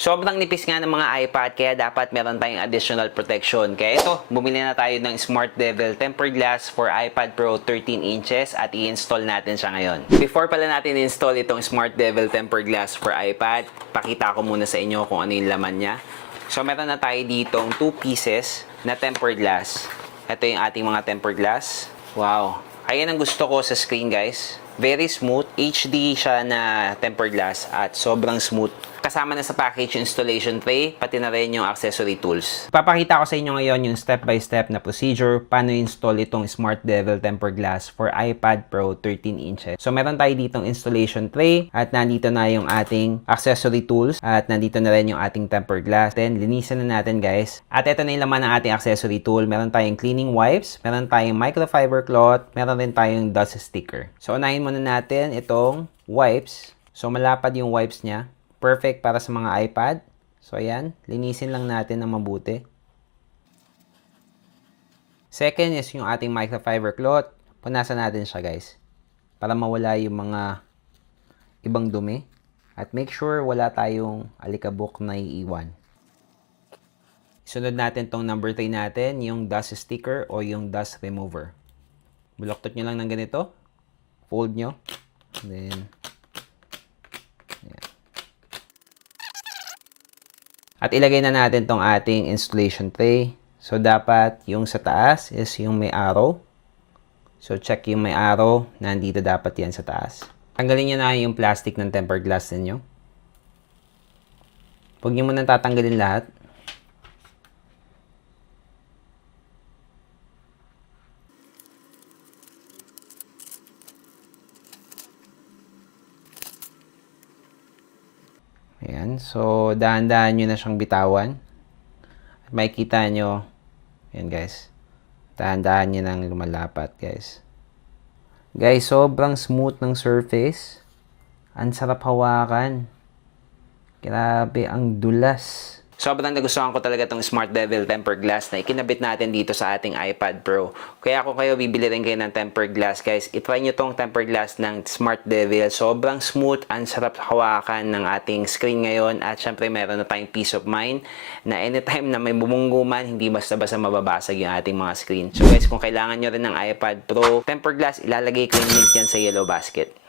Sobrang nipis nga ng mga iPad kaya dapat meron tayong additional protection. Kaya ito, bumili na tayo ng Smart Devil Tempered Glass for iPad Pro 13 inches at i-install natin siya ngayon. Before pala natin i-install itong Smart Devil Tempered Glass for iPad, pakita ko muna sa inyo kung ano yung laman niya. So meron na tayo ditong 2 pieces na tempered glass. Ito yung ating mga tempered glass. Wow! Ayan ang gusto ko sa screen, guys. Very smooth. HD siya na tempered glass at sobrang smooth. Kasama na sa package yung installation tray, pati na rin yung accessory tools. Papakita ko sa inyo ngayon yung step-by-step na procedure paano install itong Smart Devil Tempered Glass for iPad Pro 13 inches. So meron tayo ditong installation tray at nandito na yung ating accessory tools at nandito na rin yung ating tempered glass. Then linisan na natin, guys. At ito na yung laman ng ating accessory tool. Meron tayong cleaning wipes, meron tayong microfiber cloth, meron rin tayong dust sticker. So unahin muna natin itong wipes. So malapad yung wipes niya. Perfect para sa mga iPad. So, ayan. Linisin lang natin ng mabuti. Second is yung ating microfiber cloth. Punasan natin siya, guys. Para mawala yung mga ibang dumi. At make sure wala tayong alikabok na iiwan. Sunod natin tong number 3 natin, yung dust sticker o yung dust remover. Buloktot nyo lang ng ganito. Fold nyo. Then, at ilagay na natin tong ating installation tray. So, dapat yung sa taas is yung may arrow. So, check yung may arrow. Nandito dapat yan sa taas. Tanggalin nyo na yung plastic ng tempered glass ninyo. Huwag nyo muna tatanggalin lahat. Ayan. So, dahan-dahan nyo na siyang bitawan. At makikita nyo, ayan guys, dahan-dahan nyo nang lumalapat, guys. Guys, sobrang smooth ng surface. Ang sarap hawakan. Grabe, ang dulas. Sobrang nagustuhan ko talaga itong Smart Devil Tempered Glass na ikinabit natin dito sa ating iPad Pro. Kaya kung kayo bibili rin kayo ng tempered glass, guys, itry nyo itong tempered glass ng Smart Devil. Sobrang smooth, ang sarap hawakan ng ating screen ngayon. At syempre, meron na tayong peace of mind na anytime na may bumungguman, hindi basta-basta mababasag yung ating mga screen. So guys, kung kailangan nyo rin ng iPad Pro tempered glass, ilalagay ko yung link yan sa yellow basket.